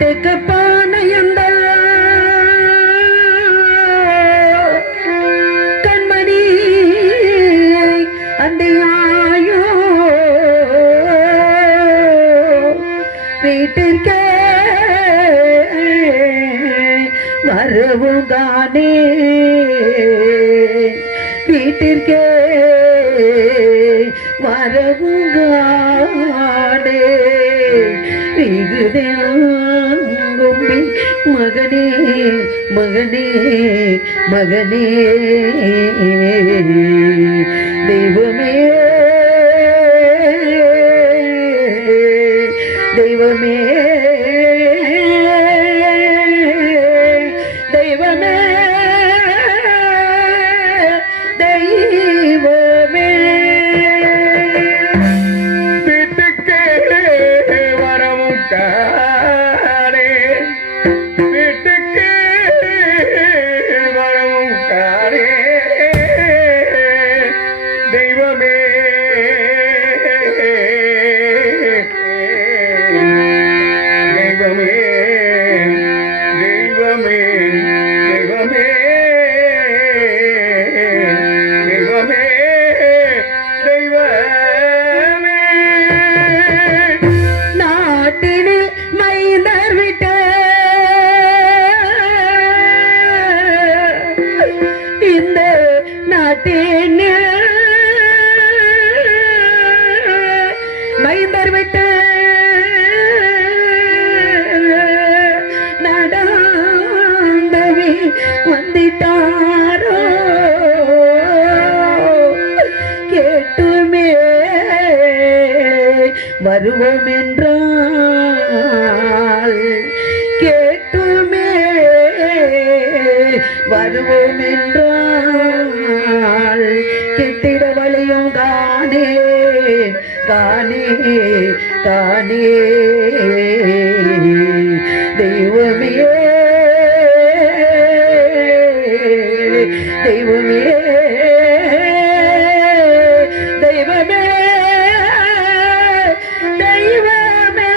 காட்டுக்கு பானையந்த கண்மணி அந்தையாயோ வீட்டிற்கே வரவுங்கானே வீட்டிற்கே வரவுங்கானே கும்பி மகனே மகனே மகனே தெய்வமே தெய்வமே தெய்வமே தெய்வமே வீட்டுக்கு வரவும் காரே வீட்டுக்கு வரவும் காரே தெய்வமே தெய்வமே தெய்வமே தெய்வமே தெய்வமே நாட்டினில் மைந்தர் விட்ட இந்த நாட்டின் மைந்தர் விட்ட நடந்தவி வந்திட்டாரோ கேட்டுமே வருவோம் என்றால் கேட்டுமே வருவோம் என்றால் கெட்டிட வழியும் காணே காணே காணே தெய்வமே தெய்வமே தெய்வமே தெய்வமே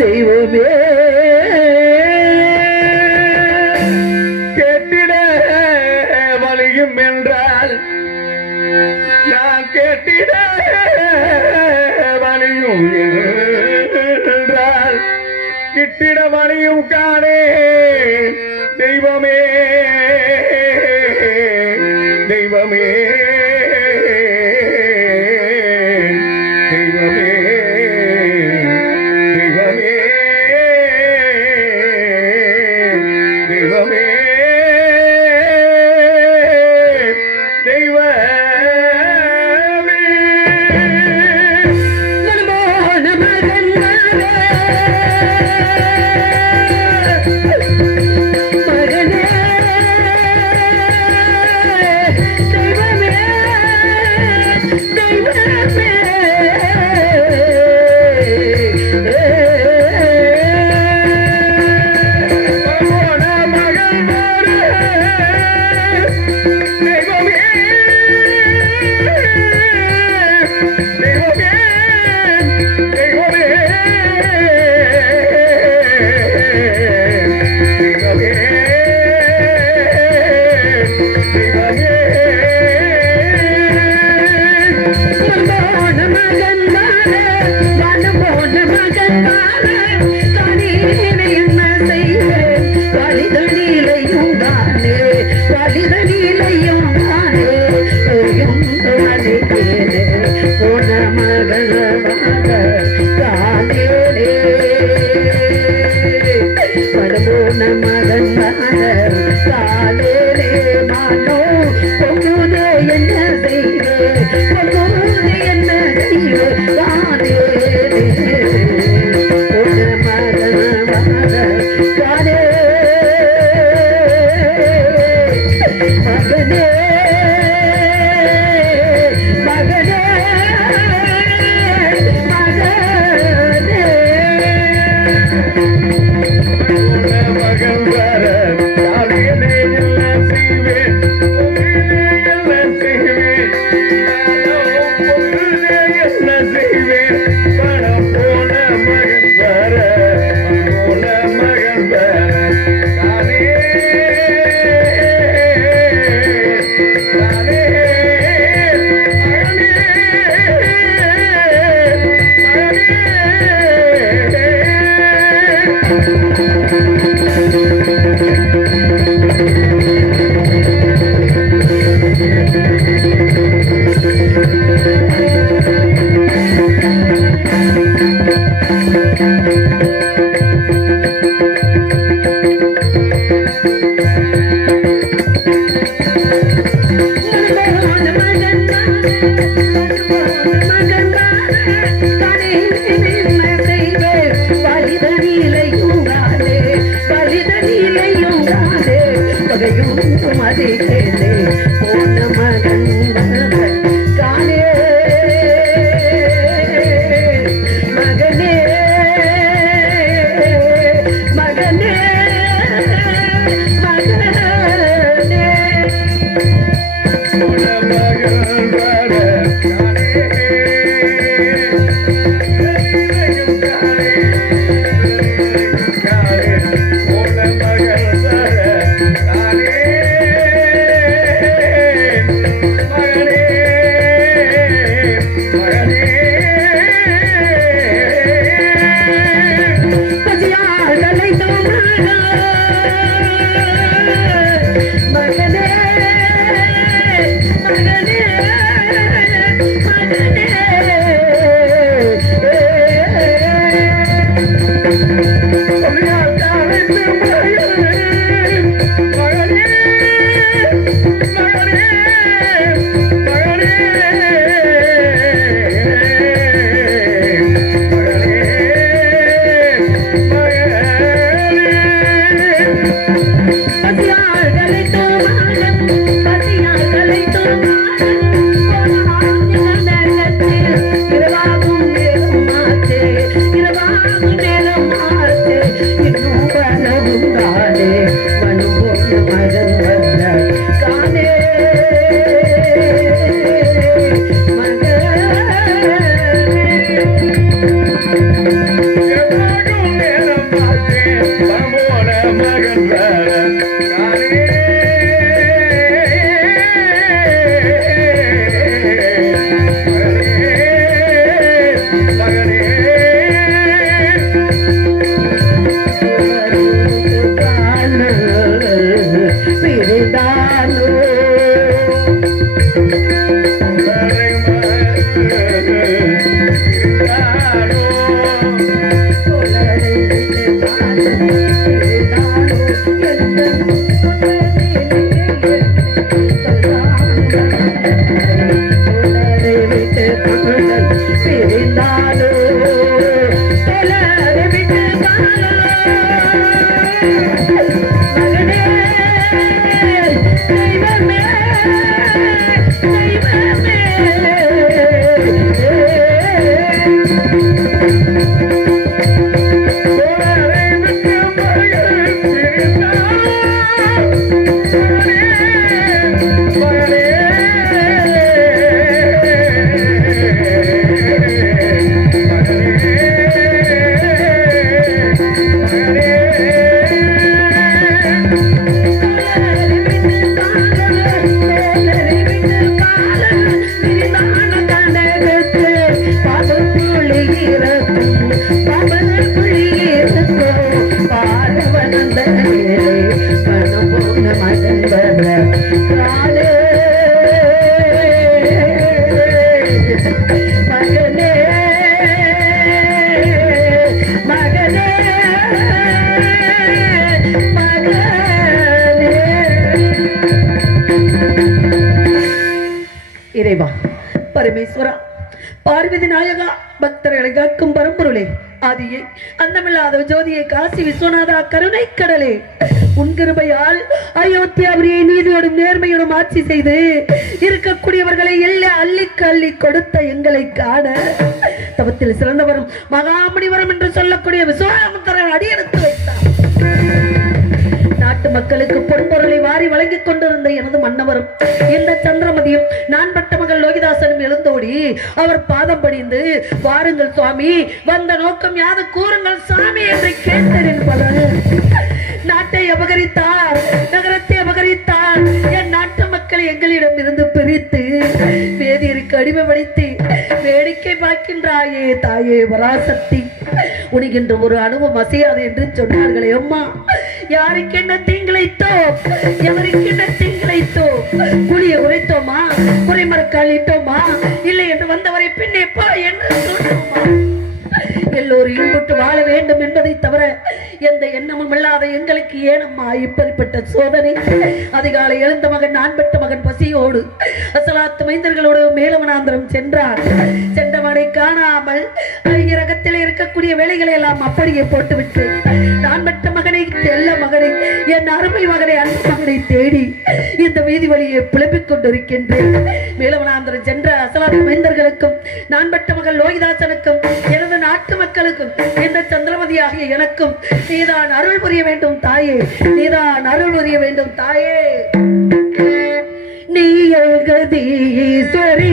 தெய்வமே கேட்டிட வலியும் என்றால் நான் கேட்டிட வலியும் என்றால் கிட்டிட வலியும் காணே தெய்வமே தெய்வமே தெய்வமே தெய்வமே தெய்வமே பிரிந்தாலோ தொழலை விட்டு காலோ மகனே தெய்வமே தெய்வமே இறைவா பரமேஸ்வரா பார்வதி நாயகா பக்தர்களை காக்கும் பரம்பொருளே ஆதியை அந்தமில்லாத ஜோதியை காசி விஸ்வநாதா கருணை கடலே உன் கிருபையால் அயோத்தியாபுரியை நீதியோடும் நேர்மையோடும் ஆட்சி செய்து இருக்கக்கூடியவர்களை எல்லாம் அள்ளிக்கு அள்ளி கொடுத்த எங்களை காண தவத்தில் சிறந்தவரும் மகாமுனிவரும் என்று சொல்லக்கூடிய விஸ்வாமித்திரர் அடியெடுத்து வைத்தார். நாட்டு மக்களுக்கு பொன்பொருளை வாரி வழங்கிக் கொண்டிருந்த எனது மன்னவரும் இந்த சந்திரமதியும் நான் பட்ட மகள் லோகிதாசனும் எழுந்தோடி அவர் பாதம் படிந்து வாருங்கள் சுவாமி வந்த நோக்கம் யாது கூறுங்கள் சாமி என்று கேட்டேன் என்பதால் நாட்டை அபகரித்தார் நகரத்தை அபகரித்தார் என் நாட்டு மக்களை எங்களிடம் இருந்து பிரித்து வேதியருக்கு அடிமைப்படுத்தி வேடிக்கை பார்க்கின்றாயே தாயே வராசக்தி உனக்கென்ற ஒரு அனுபவம் அசையாது என்று சொன்னார்களே அம்மா யாருக்கு என்ன தீங்கிழைத்தோ எவருக்கு என்ன தீங்கிழைத்தோ குழியை உரைத்தோமா குறைமரக்காலிட்டோமா இல்லை என்று வந்தவரை பின்னே போ என்று சொன்னோமா எல்லோரும் இன்புற்று வாழ வேண்டும் என்பதை தவிர எந்த எண்ணமும் இல்லாத எங்களுக்கு ஏனம்மா இப்படிப்பட்ட சோதனை? அதிகாலை எழுந்த மகன் நான் பெற்ற மகன் பசியோடு அசலாத்து மைந்தர்களோடு மேலவனாந்திரம் சென்றார். சென்றவனை காணாமல் இரகத்தில் இருக்கக்கூடிய வேலைகளை எல்லாம் அப்படியே போட்டுவிட்டு நான் பெற்ற மகனை செல்ல மகனை என் அருமை மகனை அன்பு மகனை தேடி இந்த வீதி வழியை புலம்பிக் கொண்டிருக்கின்றேன். மேலவனாந்திரம் சென்ற அசலாத்து மைந்தர்களுக்கும் நான் பெற்ற மகள் லோகிதாசனுக்கும் எனது நாட்டு மக்களுக்கும் இந்த சந்திரமதி ஆகிய எனக்கும் நீதான் அருள் புரிய வேண்டும் தாயே, நீதான் அருள் புரிய வேண்டும் தாயே. நீ ஜெகதீஸ்வரி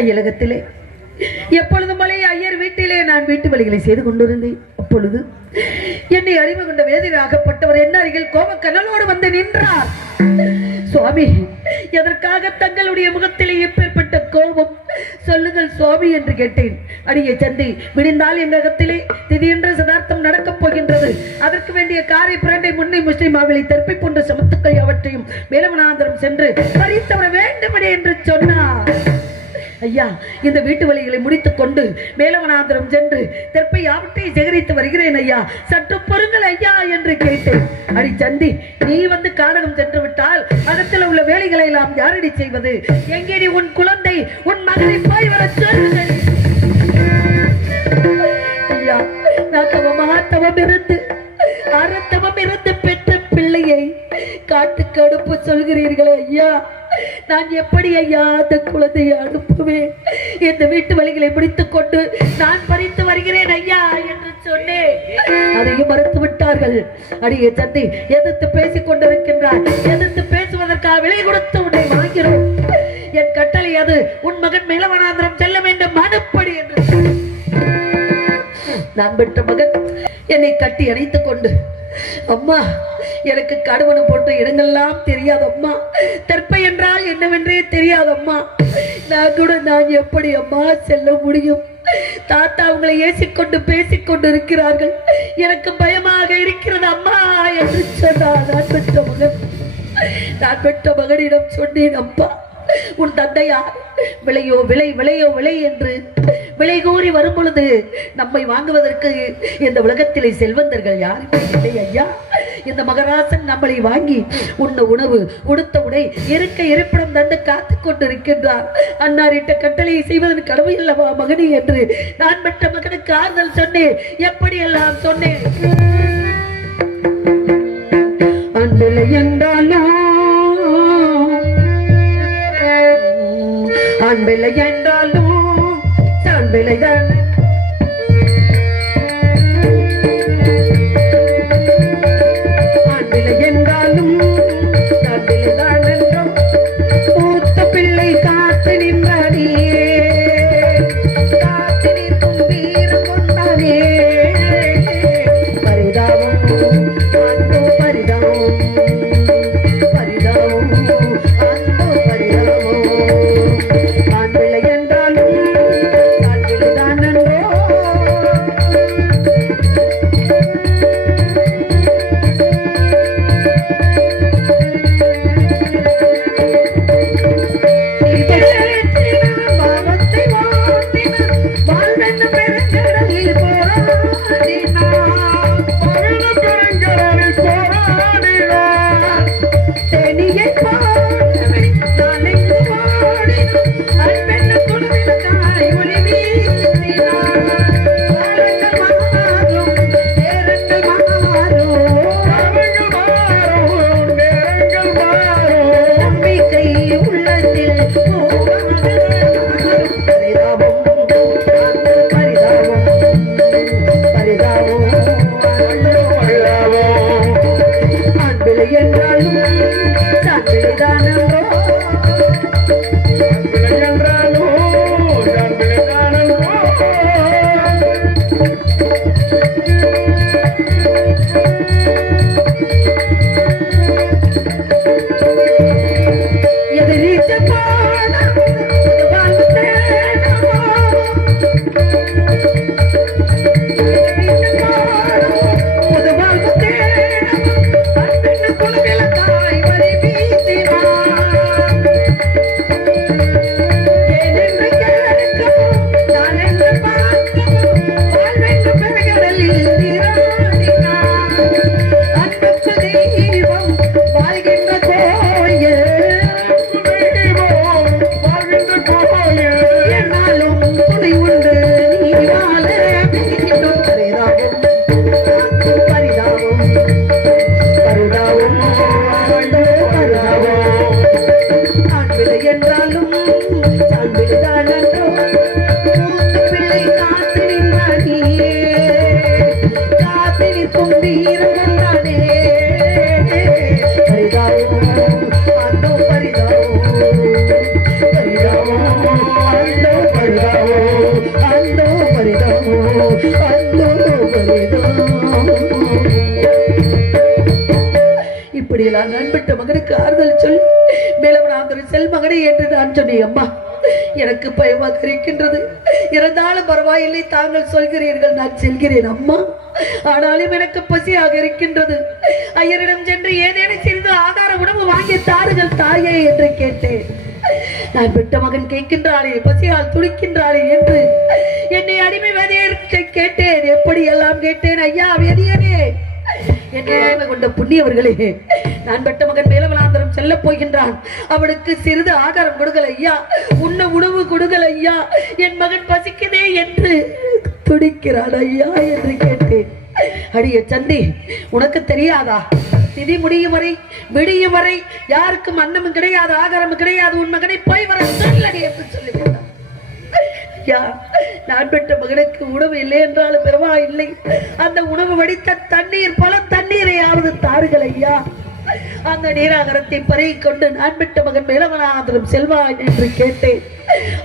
அயலகத்திலே எப்பொழுது மலை ஐயர் வீட்டிலே நான் வீட்டு வேலைகளை செய்து கொண்டிருந்தேன். அப்பொழுது என்னை அறிவு கொண்ட வேதிராகப்பட்டவர் என்ன அருகில் கோபக்கனலோடு வந்து நின்றார். சுவாமி, எதற்காக தங்களுடைய முகத்திலே எப்பேற்பட்ட கோபம் சொல்லுங்கள் சுவாமி என்று கேட்டேன். அடியே சந்தி, விடிந்தால் எங்ககத்திலே திடீரென்று சதார்த்தம் நடக்கப் போகின்றது. அதற்கு வேண்டிய காரை பிரண்டை முன்னை முஸ்லிம் மாவிலை தெற்பை போன்ற சமத்துக்கள் அவற்றையும் மேலவனாந்தரம் சென்று பறித்தவர வேண்டுமடி என்று சொன்னார். ஐயா, இந்த வீட்டு வழிகளை முடித்துக் கொண்டு மேலவனாந்திரம் சென்று தெற்பை யாவற்றையும் சேகரித்து வருகிறேன் ஐயா, சற்று பொருங்கள் ஐயா என்று கேட்டேன். அடி சந்தி, நீ வந்து கானகம் சென்று விட்டால் அகத்தில் உள்ள வேலைகளை எல்லாம் யாரடி செய்வது? எங்கே நீ உன் குழந்தை உன் மகனை போய் வர சொல்லுங்கள் ஐயா. நான் தவம் இருந்து அறத்தவம் இருந்து பெற்ற பிள்ளையை காட்டுக்கு அனுப்ப சொல்கிறீர்களே ஐயா, நான் எப்படி ஐயா அந்த குழந்தையை அனுப்புவேன்? இந்த வீட்டு வழிகளை முடித்துக் கொண்டு நான் பறித்து வருகிறேன் ஐயா என்று சொன்னேன். அதையும் மறுத்து விட்டார்கள். அடியே சந்தி, எதிர்த்து பேசிக் கொண்டிருக்கின்றார். எதிர்த்து பேசுவதற்காக விலை கொடுத்து உன்னை வாங்கிறோம். என் கட்டளை அது, உன் மகன் மேலவனாந்திரம் செல்ல வேண்டும், மனுப்படி என்று. நான் பெற்ற மகன் என்னை கட்டி அணைத்துக் கொண்டு, அம்மா, எனக்கு கடுவனம் போன்ற இடங்கள்லாம் தெரியாது அம்மா, தெற்பை என்றால் என்னவென்றே தெரியாது அம்மா, நான் எப்படி அம்மா செல்ல முடியும்? தாத்தா அவங்களை ஏசிக்கொண்டு பேசிக்கொண்டு இருக்கிறார்கள், எனக்கு பயமாக இருக்கிறது அம்மா என்று சொன்னார். நான் பெற்ற மகனிடம் சொன்னேன், அப்பா, உன் தந்தையார் விலையோ விலை விலையோ விலை என்று விலை கூறி வரும் பொழுது நம்மை வாங்குவதற்கு இந்த உலகத்திலே செல்வந்தர்கள் யாருமே இல்லை ஐயா. இந்த மகராசன் நம்மளை வாங்கி உண்ண உணவு, உடுத்த உடை, இருக்க இருப்பிடம் தந்து காத்து கொண்டிருக்கின்றார். அன்னாரிட்ட கட்டளையை செய்வதன் கடமை அல்லவா மகனி என்று நான் பெற்ற மகனுக்கு ஆறுதல் சொன்னேன். எப்படி எல்லாம் சொன்னேன். அன்பில்லை என்றாலும் ஆண்பிள்ளை என்றாலும் சாண்பிள்ளைதான். ஆண்பிள்ளை என்றாலும் சாண்பிள்ளைதான் என்றும் மூத்த பிள்ளை காத்து நின்றானே, காத்து நிற்கும் வீரம் கொண்டானே. பரிதாபம் அந்தோ பரிதாபம், பரிதாபம் அந்தோ பரிதாபம். ஆண்பிள்ளை என்றாலும் சாண்பிள்ளைதான் என்றோ. பாவத்தை வாட்டினான், வாழ்வென்ன பெருங்கடலில் போராடினான், பெருங்கடலில் போராடினான். தேனியை போலவே நான் எங்கு ஓடினான், அன்பென்ன குழுவிலக்காய் ஒளி வீசினான். காலங்கள் மாறும், நேரங்கள் மாறும், காலங்கள் மாறும், நேரங்கள் மாறும். நம்பிக்கை உள்ளத்தில் பூவாக மாறும். பரிதாபம் அந்த பரிதாபம், பரிதாபம் அந்த பரிதாபம். ஆண்பிள்ளை என்றாலும் சாண்பிள்ளைதான் என்றோ. ஆண்பிள்ளை என்றாலும் சாண்பிள்ளைதான் என்றோ. எதிரீச்ச பாடம் வாழ்வு தேடமோ, எதிரீச்ச பாடம் புது வாழ்வு தேடமோ. அன்பென்ன குழுவிலக்காய் ஒளி வீசினான். ஏனென்று கேட்கவோ, நான் என்று பார்க்கவோ, வாழ்வென்ற பெருங்கடலில் நீராடினான். அன்புக்கு தெய்வம் வாழ்கின்ற கோயில், தெய்வம் வாழ்கின்ற கோயில். என்னாலும் துணை உண்டு நீ வாழ வேண்டும். பரிதாபம் அந்த பரிதாபம், பரிதாபம் அந்த பரிதாபம். ஆண்பிள்ளை என்றாலும் சாண்பிள்ளைதான் என்றோ. மூத்த பிள்ளை காத்து நின்றானே, காத்து நிற்கும் வீரம் கொண்டானே. பரிதாபம் அந்த பரிதாபம், பரிதாபம் அந்த அன்பட்ட மகனுக்கு ஆறுதல் சொல்லி மேலவனாந்தர செல் மகனே என்று நான் சொன்னேன். அம்மா, எனக்கு பயமாக இருக்கின்றது. இருந்தாலும் பரவாயில்லை, தாங்கள் சொல்கிறீர்கள், நான் செல்கிறேன் அம்மா. ஆனாலும் எனக்கு பசியாக இருக்கின்றது. ஐயரிடம் சென்று ஏதேனும் சிறிது ஆகார உணவு வாங்கி தாருங்கள் தாயே என்று கேட்டேன். நான் பெற்ற மகன் கேட்கின்றாரே, பசியால் துடிக்கின்றாரே என்று என்னை அடிமை வேதியர்க்கு கேட்டேன். எப்படி எல்லாம் கேட்டேன். ஐயா வேதியரே, என்னை கொண்ட புண்ணியவர்களே, நான் பெற்ற மகன் மேலவனாந்தரம் செல்ல போகின்றான். அவனுக்கு சிறிது ஆகாரம் கொடுங்கள் ஐயா, உண்ண உணவு கொடுங்கள் ஐயா, என் மகன் பசிக்குதே என்று துடிக்கிறான் ஐயா என்று கேட்டேன். அடிய சந்தி, உனக்கு தெரியாதா? திதி முடியும் வரை விடியும் வரை யாருக்கும் அன்னமும் கிடையாது, ஆகாரமும் கிடையாது. உன் மகனை போய் வர சொல்லடி என்று சொல்லிவிட்டான். ஐயா, நான் பெற்ற மகனுக்கு உணவு இல்லை என்றாலும் பரவாயில்லை, அந்த உணவு வடித்த தண்ணீர், பல தண்ணீரையாவது தாருங்கள் ஐயா. அந்த நீராகரத்தை பருகி கொண்டு நான் பெற்ற மகன் மேலவனாந்தரம் செல்வான் என்று கேட்டேன்.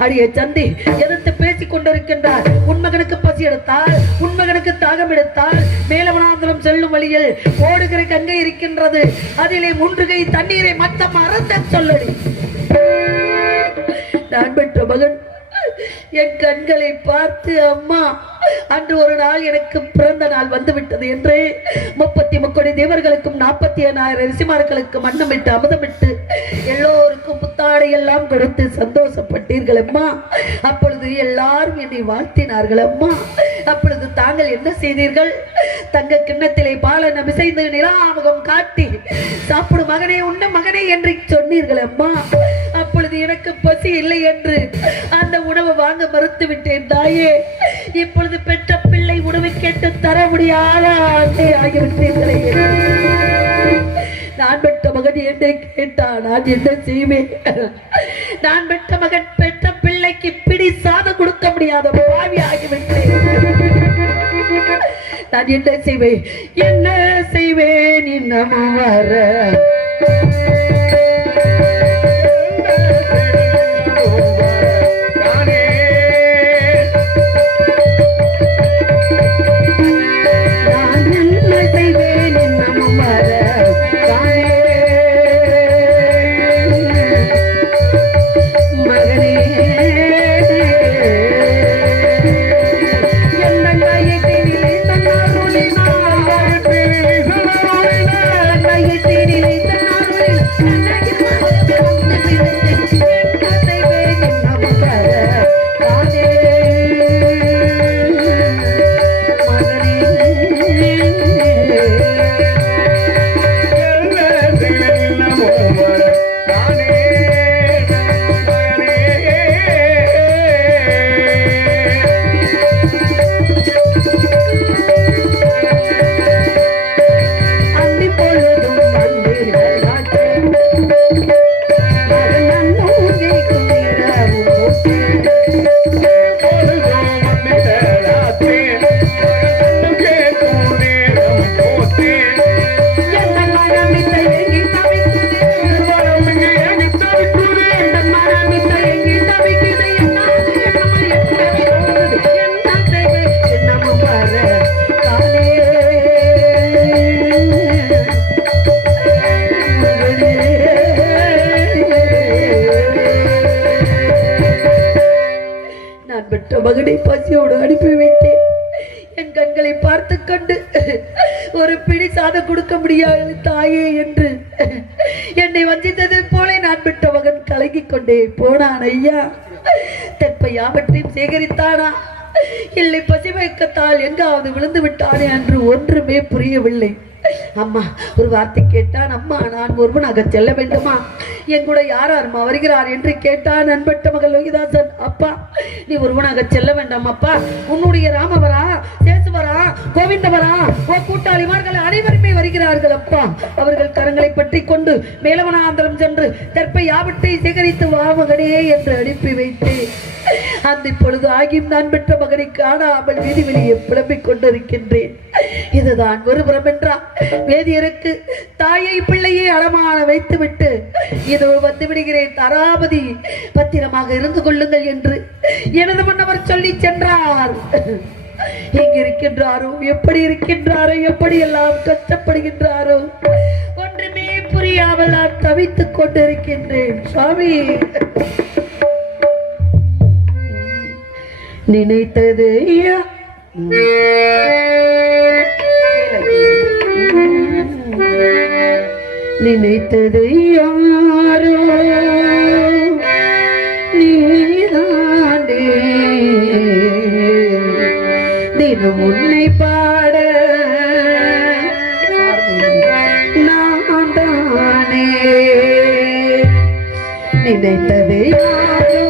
அடிய சந்தி, எதிர்த்து பேசிக் கொண்டிருக்கின்றார். உன் மகனுக்கு பசி எடுத்தால், உன் மகனுக்கு தாகம் எடுத்தால், மேலவனாந்தரம் செல்லும் வழியில் ஓடுகிற கங்கை இருக்கின்றது, அதிலே 3 கை தண்ணீரை மொத்தம் அறந்த சொல்லடி. நான் பெற்ற மகன் என் கண்களை பார்த்து, அம்மா, அன்று ஒரு நாள் எனக்கு பிறந்த நாள் வந்துவிட்டது என்று 33 தேவர்களுக்கும் 47,000 ரிஷிமார்களுக்கும் அன்னமிட்டு அமுதமிட்டு எல்லோருக்கும் புத்தாடை எல்லாம் கொடுத்து சந்தோஷப்பட்டீர்கள் அம்மா. அப்பொழுது எல்லாரும் என்னை வாழ்த்தினார்கள் அம்மா. அப்பொழுது தாங்கள் என்ன செய்தீர்கள்? தங்க கிண்ணத்திலே பாலன் அபிசைந்து நிலாமுகம் காட்டி சாப்பிடும் மகனே, உண்ண மகனே என்று சொன்னீர்கள் அம்மா. அப்பொழுது எனக்கு பசி இல்லை என்று அந்த உணவு வாங்க மறுத்து விட்டேன் தாயே. இப்பொழுது பெற்ற பிள்ளை உணவு கேட்டு தர முடியாத ஆண்டே ஆகிவிட்டீர்களே. நான் பெற்ற மகன் என்னை கேட்டா நான் என்ன செய்வேன்? நான் பெற்ற மகன் பெற்ற பிள்ளைக்கு பிடி சாதம் கொடுக்க முடியாத பாவி ஆகிவிட்டேன். நான் என்ன செய்வேன்? என்ன செய்வேன்? இன்னமும் வர மகனை பசியோடு அனுப்பி வைத்தேன். என் கண்களை பார்த்து கொண்டு ஒரு பிடி சாதம் கொடுக்க முடியாது தாயே என்று என்னை வஞ்சித்தது போல நான் பெற்ற மகன் கலங்கிக் கொண்டே போனான் ஐயா. தற்ப யாவற்றையும் சேகரித்தானா, இல்லை பசிமயக்கத்தால் எங்காவது விழுந்து விட்டானே என்று ஒன்றுமே புரியவில்லை. அம்மா ஒரு வார்த்தை கேட்டான். அம்மா, நான் ஒருவனாக செல்ல வேண்டுமா? என் கூட யார் யாருமா வருகிறார் என்று கேட்டான். அன்பட்ட மகள் லோகிதாசன், அப்பா நீ ஒருவனாக செல்ல வேண்டாம் அப்பா, உன்னுடைய ராமவரா, சேசுவரா, கோவிந்தவரா, கூட்டாளிமார்கள் அனைவருமே வருகிறார்கள் அப்பா. அவர்கள் கரங்களை பற்றி கொண்டு மேலவனாந்தரம் சென்று தெற்பை யாவற்றை சேகரித்து வா மகனே என்று அனுப்பி வைத்தேன். அந்த இப்பொழுது ஆகியும் நான் பெற்ற மகனை காணாமல் வீதி வெளியே புலம்பிக் கொண்டிருக்கின்றேன். இதுதான் ஒருபுறம் என்றால் வேதியருக்கு தாயை பிள்ளையை அடமான வைத்து விட்டு இதோ வந்து விடுகிறேன், தாராபதி பத்திரமாக இருந்து கொள்ளுங்கள் என்று எனது மன்னவர் சொல்லி சென்றார். எங்க இருக்கின்றாரோ, எப்படி இருக்கின்றாரோ, எப்படி எல்லாம் கஷ்டப்படுகின்றாரோ ஒன்றுமே புரிய முடியாமல் நான் தவித்துக் கொண்டிருக்கின்றேன் சுவாமி. நினைத்தது நினைத்தது யாரோ நீதானே, தினம் உன்னை பாட நான் தானே. நினைத்தது யாரோ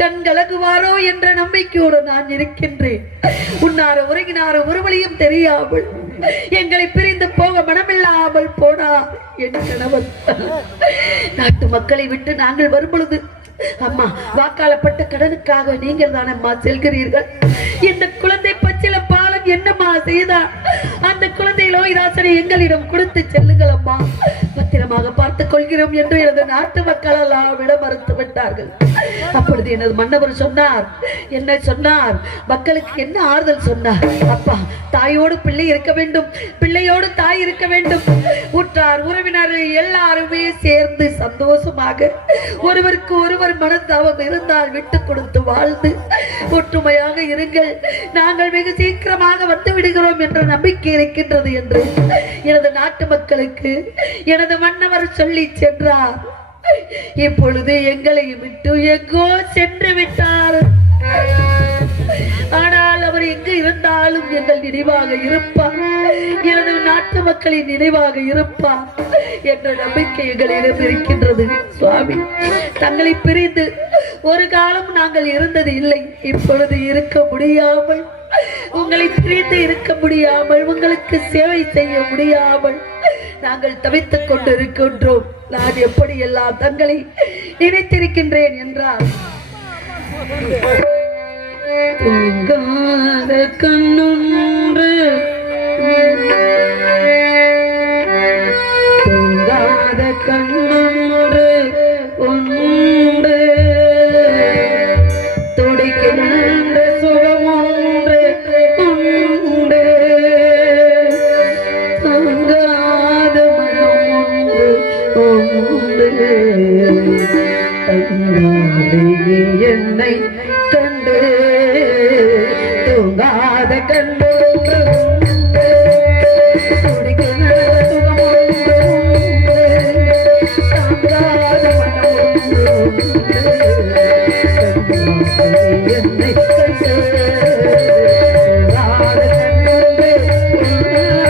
கண்கலங்குவாரோ என்ற நம்பிக்கையோடு நான் இருக்கின்றேன். உன்னார உறங்கினார ஒரு வழியும் தெரியாமல் எங்களை பிரிந்து போக மனமில்லாமல் போனார் என் கணவன். நாட்டு மக்களை விட்டு நாங்கள் வரும் பொழுது அம்மா வாக்காளப்பட்ட கடனுக்காக நீங்கள் தான் அம்மா செல்கிறீர்கள். இந்த குழந்தை பச்சில பாலம் என்னம்மா செய்தார்? அந்த குழந்தை லோகிதாசனை எங்களிடம் கொடுத்து செல்லுங்கள் அம்மா, பத்திரமாக பார்த்துக் கொள்கிறோம் என்று எனது நாட்டு மக்கள் எல்லாம் விட மறுத்து விட்டார்கள். அப்பொழுது எனது மன்னவர் சொன்னார், என்ன சொன்னார்? மக்களுக்கு என்ன ஆறுதல் சொன்னார்? அப்பா, தாயோடு பிள்ளை இருக்க வேண்டும், பிள்ளையோடு தாய் இருக்க வேண்டும். உற்றார் உறவினர் எல்லாருமே சேர்ந்து சந்தோஷமாக ஒருவருக்கு ஒருவர் மனத்தாவம் இருந்தால் விட்டு கொடுத்து வாழ்ந்து ஒற்றுமையாக இருங்கள், நாங்கள் வெகு சீக்கிரமாக வந்து விடுகிறோம் என்ற நம்பிக்கை இருக்கின்றது என்று எனது நாட்டு மக்களுக்கு எனது மன்னவர் சொல்லி சென்றார். இப்பொழுது எங்களை விட்டு எங்கோ சென்று விட்டார். ஆனால் அவர் எங்கு இருந்தாலும் எங்கள் நினைவாக இருப்பார், எனது நாட்டு மக்களின் நினைவாக இருப்பார் என்ற நம்பிக்கை எங்களிடம் இருக்கின்றது. சுவாமி, தங்களை பிரிந்து ஒரு காலம் நாங்கள் இருந்தது இல்லை. இப்பொழுது இருக்க முடியாமல், உங்களை பிரிந்து இருக்க முடியாமல், உங்களுக்கு சேவை செய்ய முடியாமல் நாங்கள் தவித்துக் கொண்டிருக்கின்றோம். நான் எப்படி எல்லாம் தங்களை நினைத்திருக்கின்றேன் என்றால், தூங்காத கண்ணொன்று தூங்காத கண்ணொன்று உண்டு, துடிக்கின்ற சுகமொன்று உண்டு, தூங்காத மனமொன்று உண்டு, தங்காதே என்னை கண்டு தூங்காத கண்ணொன்று உண்டு, துடிக்கின்ற சுகமொன்று உண்டு, தாங்காத மனமொன்று உண்டு, தங்காதே என்னை கண்டு தூங்காத கண்ணொன்று உண்டு.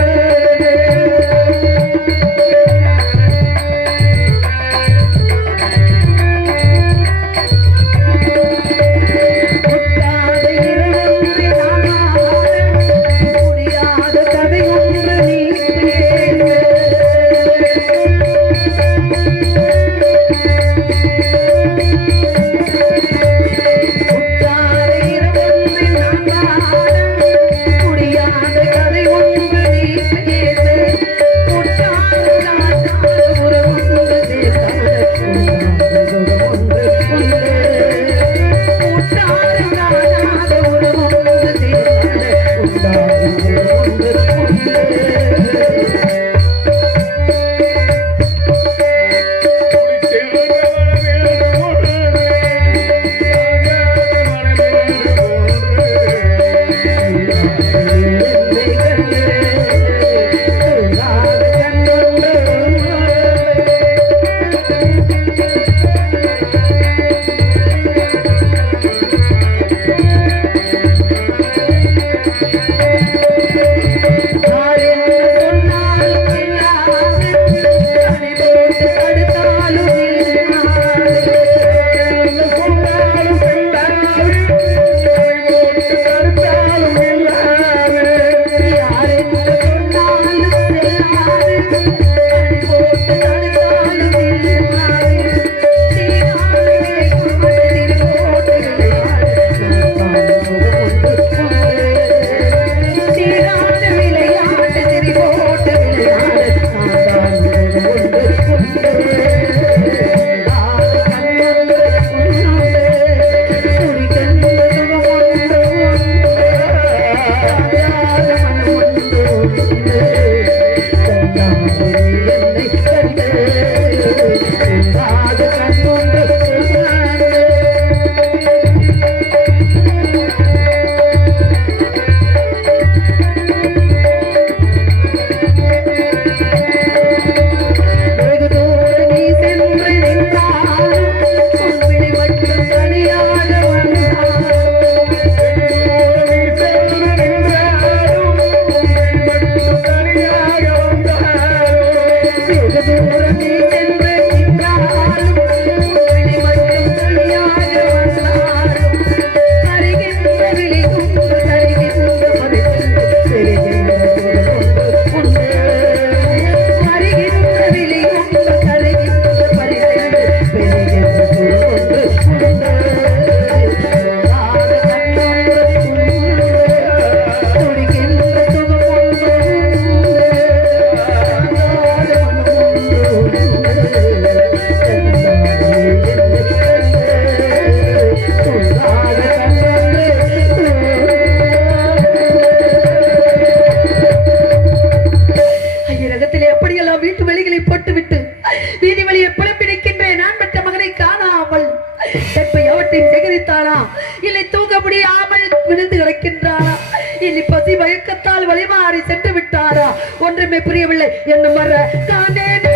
ஒன்றுமே புரியவில்லை. என்ன மர காண்டேனே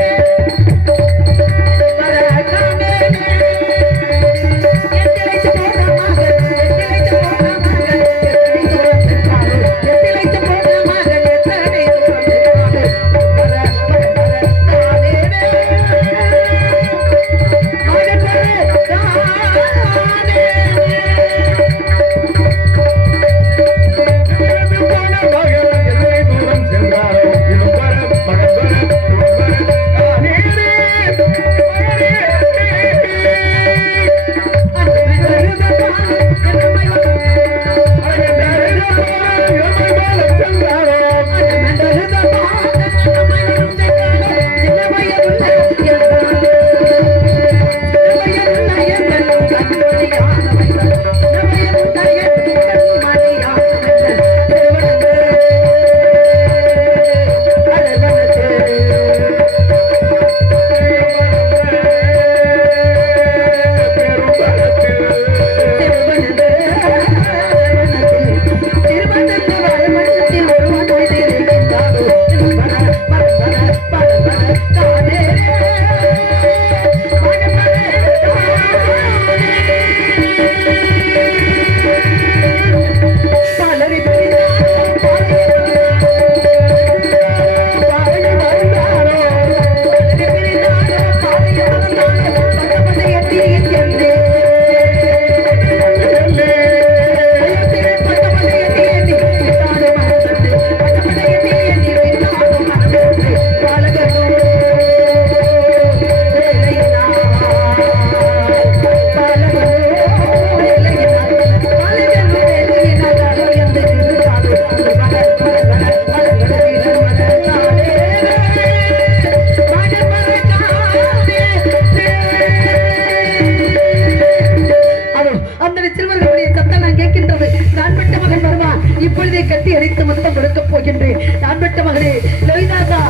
இருக்கின்றேன். நான் பெற்ற மகனே லோகிதாசா